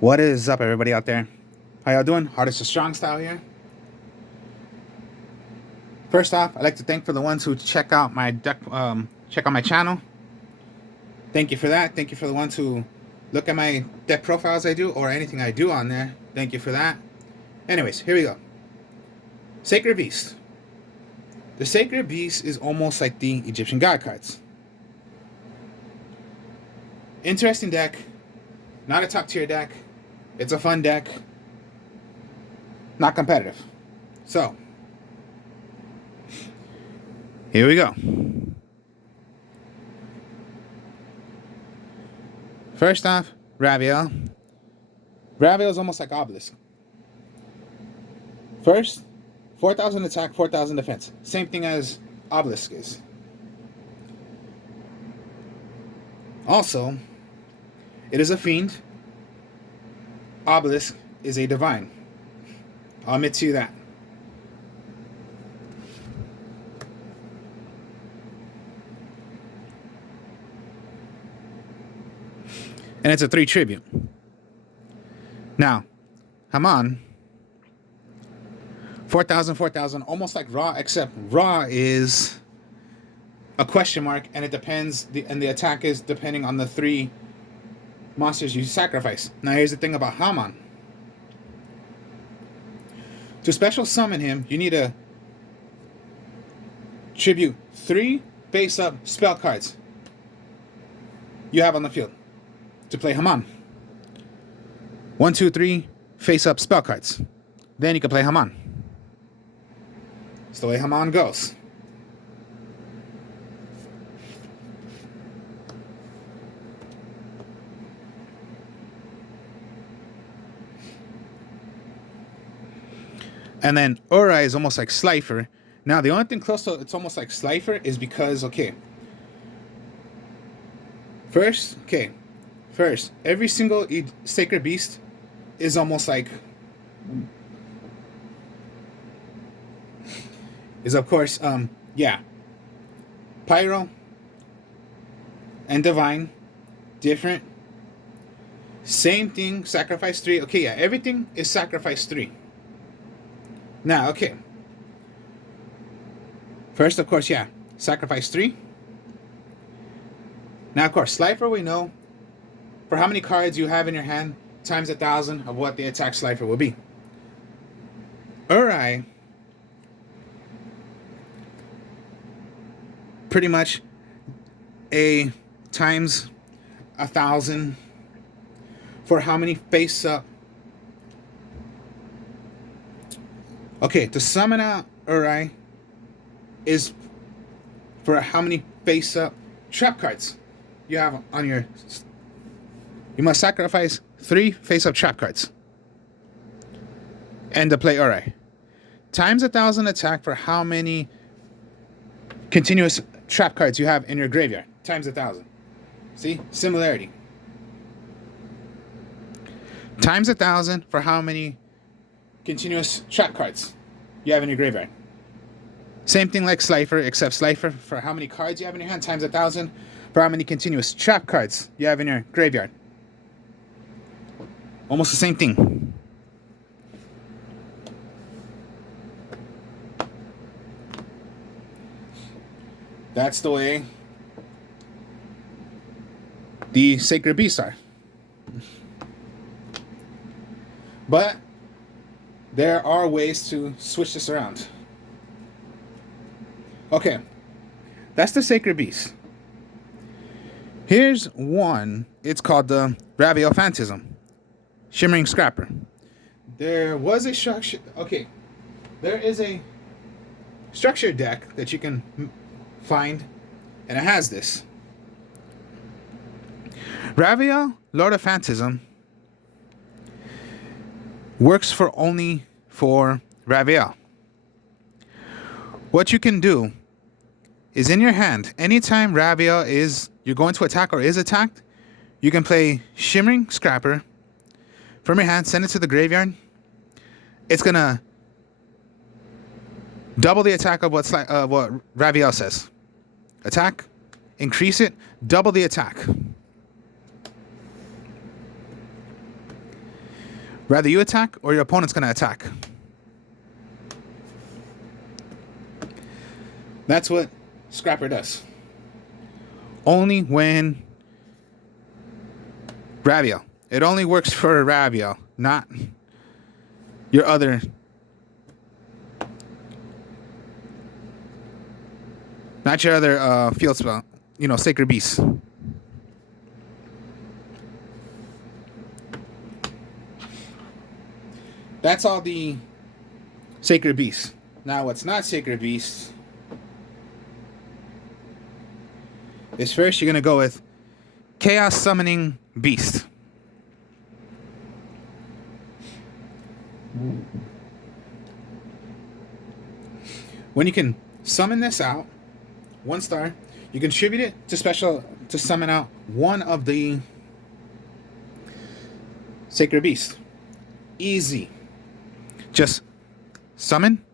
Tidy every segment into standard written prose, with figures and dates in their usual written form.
What is up, everybody out there? How y'all doing? Hardest of Strong Style here. First off, I'd like to thank for the ones who check out my check out my channel. Thank you for that. Thank you for the ones who look at my deck profiles I do or anything I do on there. Thank you for that. Anyways, here we go. Sacred Beast. The Sacred Beast is almost like the Egyptian God cards. Interesting deck. Not a top tier deck. It's a fun deck. Not competitive. So, here we go. First off, Raviel. Raviel is almost like Obelisk. First, 4,000 attack, 4,000 defense. Same thing as Obelisk is. Also, it is a fiend. Obelisk is a divine. I'll admit to you that. And it's a 3 tribute. Now, Haman, 4,000, 4,000, almost like Ra, except Ra is a question mark, and it depends, and the attack is depending on the 3 monsters you sacrifice. Now, here's the thing about Haman. To special summon him, you need to tribute 3 face-up spell cards you have on the field to play Haman. 1, 2, 3 face-up spell cards. Then you can play Haman. It's the way Haman goes. And then Uri is almost like Slifer. Now, the only thing close to it's almost like Slifer is because, First, every single Sacred Beast is almost like, is of course, Pyro and Divine, different. Same thing, sacrifice 3. Everything is sacrifice 3. Now, first, of course, sacrifice 3. Now, of course, Slifer, we know for how many cards you have in your hand times 1,000 of what the attack Slifer will be. Uri, pretty much a times 1,000 for how many face up. To summon out Uri is for how many face up trap cards you have on your. You must sacrifice 3 face up trap cards and to play Uri. Times 1,000 attack for how many continuous trap cards you have in your graveyard. Times 1,000. See? Similarity. Times 1,000 for how many continuous trap cards you have in your graveyard. Same thing like Slifer, except Slifer for how many cards you have in your hand times 1,000 for how many continuous trap cards you have in your graveyard. Almost the same thing. That's the way the Sacred Beasts are. But there are ways to switch this around. That's the Sacred Beast. Here's one. It's called the Raviel Phantasm. Shimmering Scrapper. There was a structure. There is a structured deck that you can find, and it has this. Raviel, Lord of Phantasm, works only for Raviel. What you can do is in your hand, anytime Raviel you're going to attack or is attacked, you can play Shimmering Scrapper from your hand, send it to the graveyard. It's gonna double the attack of what Raviel says. Attack, increase it, double the attack. Rather you attack or your opponent's going to attack. That's what Scrapper does. Only when Raviel. It only works for Raviel, not your other. Not your other field spell. You know, Sacred Beast. That's all the Sacred Beasts. Now, what's not Sacred Beasts is first you're going to go with Chaos Summoning Beast. When you can summon this out, 1 star, you contribute it to summon out one of the Sacred Beasts. Easy. Just summon,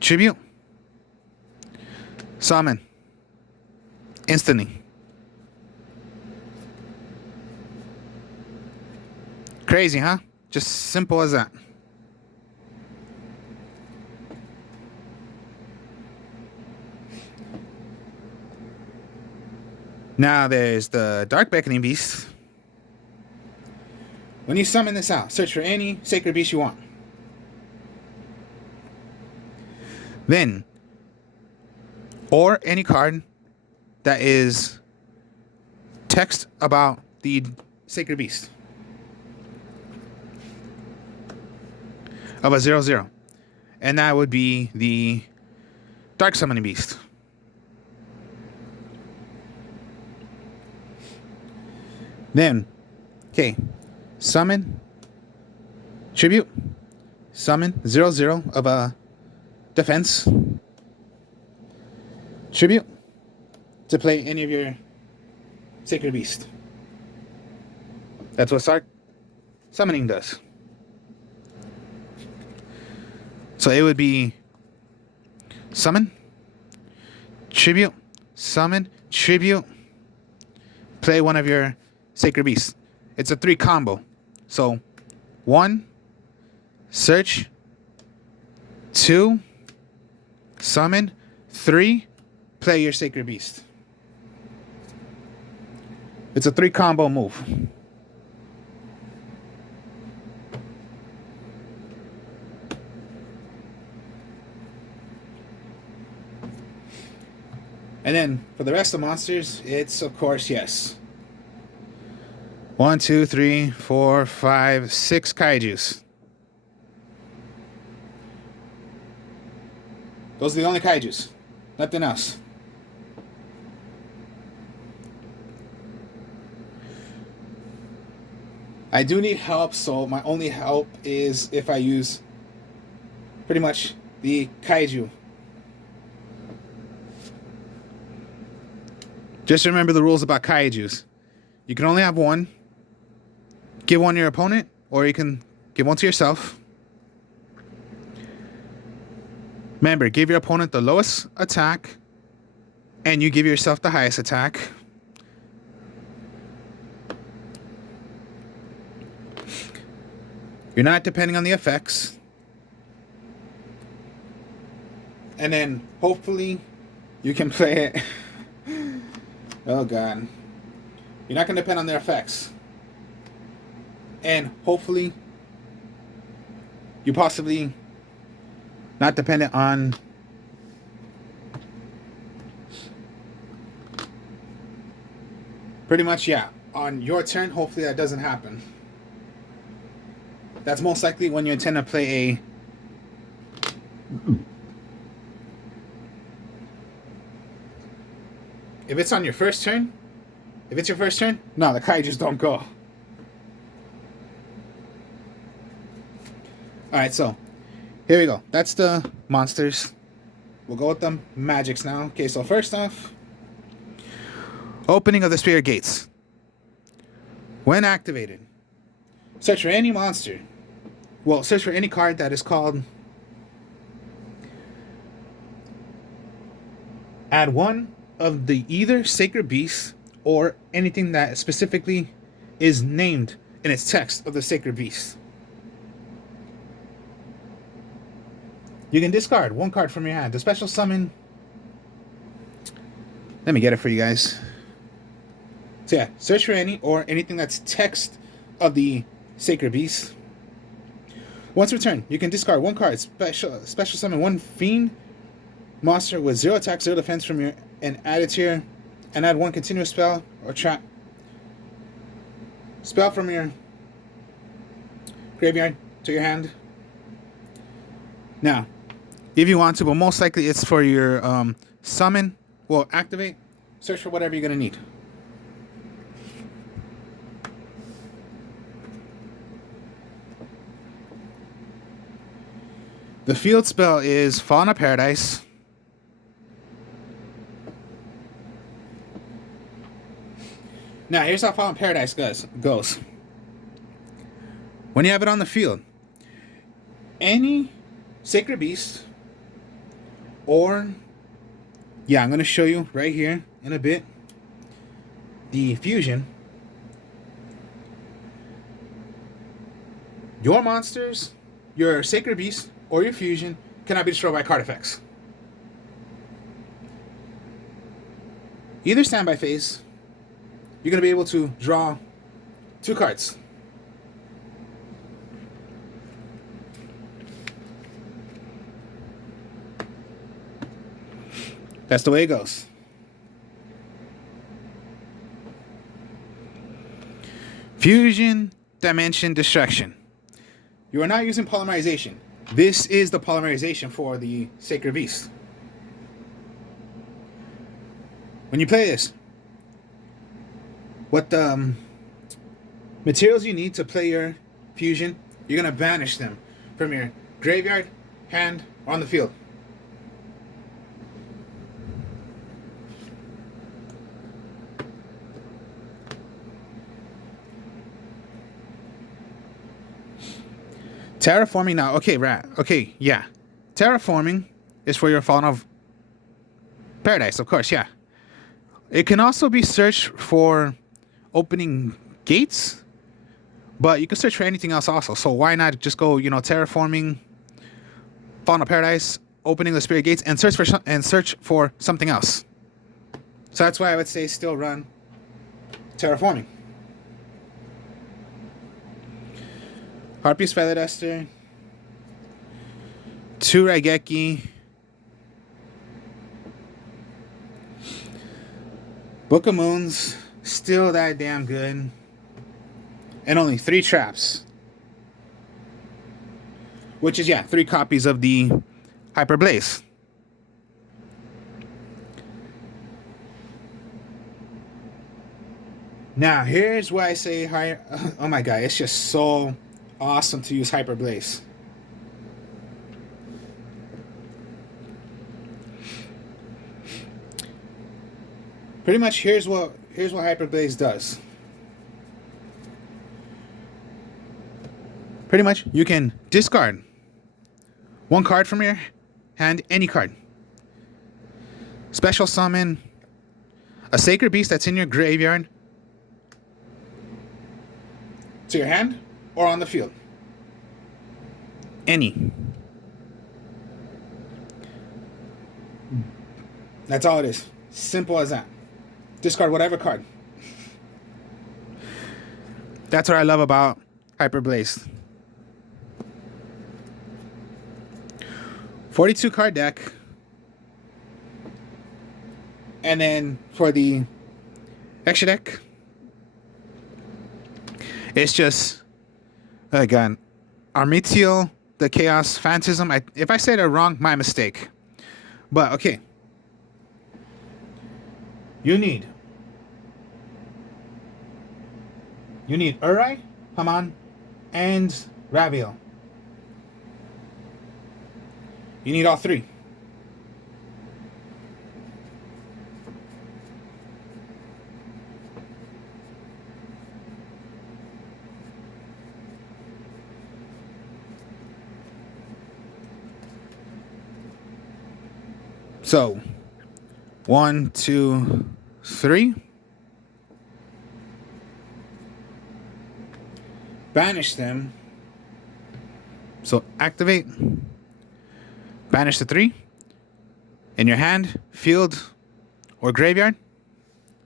tribute, summon, instantly. Crazy, huh? Just simple as that. Now there's the Dark Beckoning Beast. When you summon this out, search for any Sacred Beast you want. Then, or any card that is text about the Sacred Beast of a 0/0. And that would be the Dark Summoning Beast. Then, okay, summon, tribute, summon 0/0 of a defense, tribute to play any of your Sacred Beast. That's what start summoning does. So it would be summon, tribute, summon, tribute, play one of your Sacred Beasts. It's a 3 combo. So 1, search, 2, summon, 3, play your Sacred Beast. It's a 3 combo move. And then for the rest of the monsters, it's of course, yes. 1, 2, 3, 4, 5, 6 kaijus. Those are the only kaijus. Nothing else. I do need help, so my only help is if I use pretty much the kaiju. Just remember the rules about kaijus. You can only have one. Give one to your opponent, or you can give one to yourself. Remember, give your opponent the lowest attack, and you give yourself the highest attack. You're not depending on the effects. And then, hopefully, you can play it. Oh, God. You're not going to depend on their effects. And hopefully, you possibly not dependent on pretty much, yeah, on your turn. Hopefully that doesn't happen. That's most likely when you intend to play a if it's on your first turn, if it's your first turn, no, the kaijus don't go. Alright, so here we go. That's the monsters. We'll go with the magics now. Okay, so first off, opening of the Spirit Gates. When activated, search for any monster. Well, search for any card that is called. Add one of the either Sacred Beasts or anything that specifically is named in its text of the Sacred Beast. You can discard one card from your hand. The special summon. Let me get it for you guys. So yeah, search for any or anything that's text of the Sacred Beast. Once returned, you can discard one card. Special summon one fiend monster with 0 attack, 0 defense from your and add it to your and add one continuous spell or trap spell from your graveyard to your hand. Now, if you want to, but most likely it's for your summon. Well, activate. Search for whatever you're gonna need. The field spell is Fallen of Paradise. Now, here's how Fallen Paradise goes. When you have it on the field, any Sacred Beast, or, yeah, I'm going to show you right here in a bit, the fusion, your monsters, your Sacred Beast, or your fusion cannot be destroyed by card effects. Either standby phase, you're going to be able to draw 2 cards. That's the way it goes. Fusion, Dimension, Destruction. You are not using polymerization. This is the polymerization for the Sacred Beast. When you play this, what materials you need to play your fusion, you're going to banish them from your graveyard, hand, or on the field. Terraforming now. Okay, right. Okay, yeah. Terraforming is for your Fallen of Paradise, of course, yeah. It can also be searched for opening gates, but you can search for anything else also. So why not just go, terraforming, Fallen of Paradise, opening the spirit gates, and search for something else. So that's why I would say still run terraforming. Harpy's Feather Duster, 2 Raigeki, Book of Moons, still that damn good, and only 3 traps, which is 3 copies of the Hyper Blaze. Now here's why I say oh my god, it's just so awesome to use Hyper Blaze. Pretty much here's what Hyper Blaze does. Pretty much you can discard 1 card from your hand, any card. Special summon a Sacred Beast that's in your graveyard to your hand or on the field. Any. That's all it is. Simple as that. Discard whatever card. That's what I love about Hyper Blaze. 42 card deck. And then for the extra deck, it's just again, Armitio, the Chaos Phantasm. If I say that wrong, my mistake. But okay. You need Uri, Haman, and Raviel. You need all 3. So, 1, 2, 3. Banish them. So activate. banish the 3 in your hand, field, or graveyard.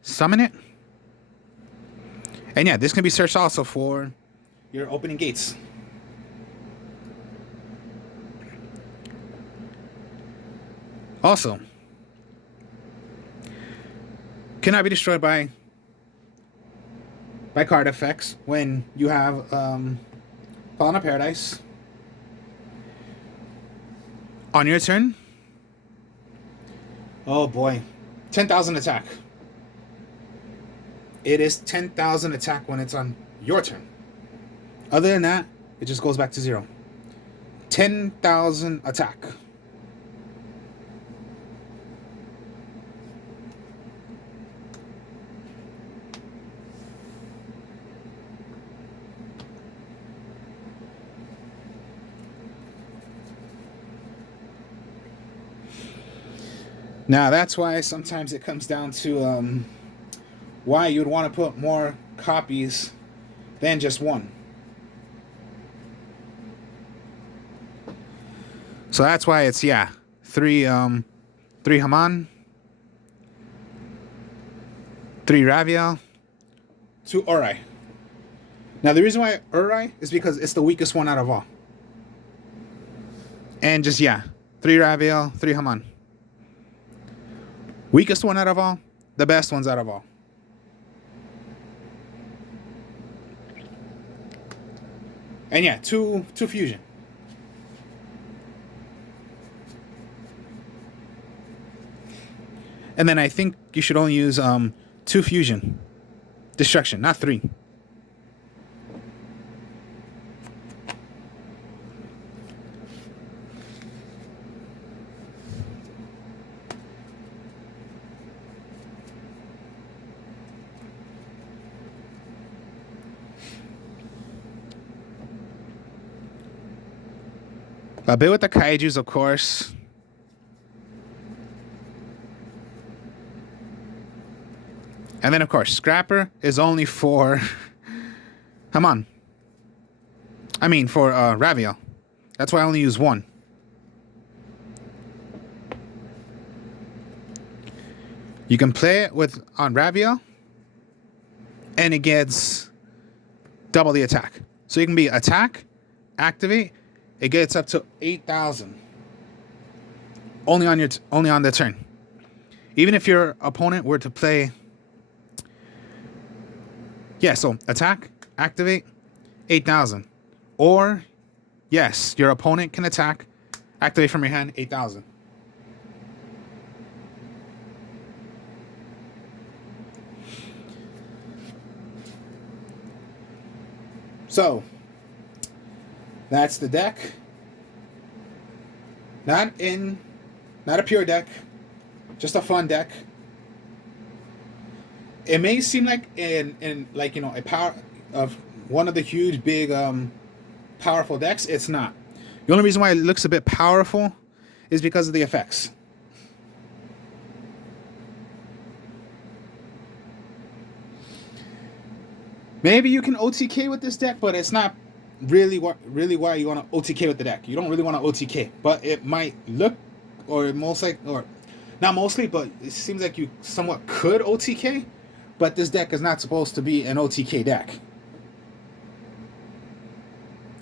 Summon it. And yeah, this can be searched also for your opening gates. Also, cannot be destroyed by card effects when you have Fallen of Paradise. On your turn, oh boy, 10,000 attack. It is 10,000 attack when it's on your turn. Other than that, it just goes back to 0. 10,000 attack. Now, that's why sometimes it comes down to why you'd want to put more copies than just one. So that's why it's, yeah, 3 Haman, 3 Raviel, 2 Ori. Now, the reason why Ori is because it's the weakest one out of all. And just, yeah, 3 Raviel, 3 Haman. Weakest one out of all, the best ones out of all. And yeah, two fusion. And then I think you should only use 2 fusion. Destruction, not 3. A bit with the kaijus, of course. And then, of course, Scrapper is only for Haman. I mean, for Raviel. That's why I only use 1. You can play it with on Raviel, and it gets double the attack. So you can be attack, activate. It gets up to 8,000. Only on the turn. Even if your opponent were to play, yeah, so attack, activate, 8,000. Or, yes, your opponent can attack, activate from your hand, 8,000. So, that's the deck. Not a pure deck, just a fun deck. It may seem like in like, you know, a power of one of the huge big powerful decks. It's not. The only reason why it looks a bit powerful is because of the effects. Maybe you can OTK with this deck, but it's not really why you want to OTK with the deck. You don't really want to OTK, but it might look, or most like, or not mostly, but it seems like you somewhat could OTK, but this deck is not supposed to be an OTK deck.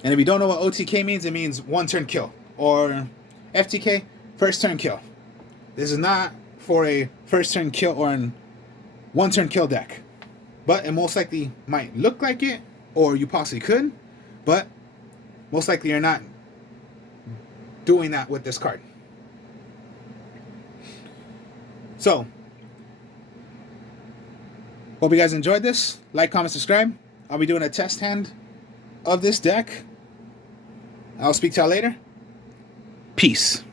And if you don't know what OTK means, it means 1 turn kill, or FTK, first turn kill. This is not for a first turn kill or an 1 turn kill deck, but it most likely might look like it, or you possibly could. But most likely you're not doing that with this card. So, hope you guys enjoyed this. Like, comment, subscribe. I'll be doing a test hand of this deck. I'll speak to y'all later. Peace.